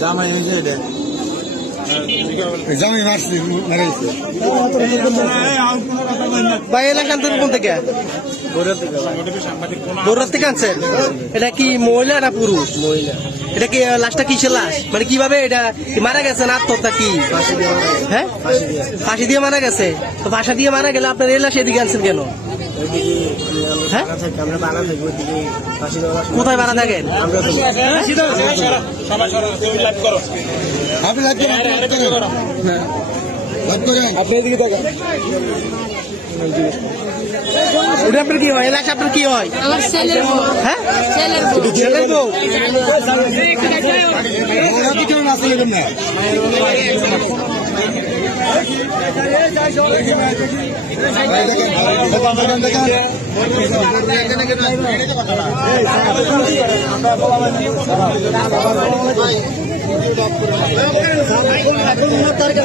জামাই হয়েছে এটা জামাই মারছে মারাইছে ভাই এলাকান কোন থেকে বগুড়া থেকে আনছেন এটা কি মহিলা না পুরুষ মহিলা এটা কি লাশটা কিসের লাশ মানে কিভাবে এটা মারা গেছে না আত্মহত্যা কি হ্যাঁ ফাঁসি দিয়ে মারা গেছে তো ফাঁসি দিয়ে মারা গেলে আপনার এই লাশ এদিকে আনছেন কেন হ্যাঁ কোথায় মারা থাকেন আপনি এদিকে থাকেন ওটা আপনার কি হয় এলাকা আপনার কি হয় আমার ছেলের বউ হ্যাঁ ছেলের বউ ছেলের বউ দেখেন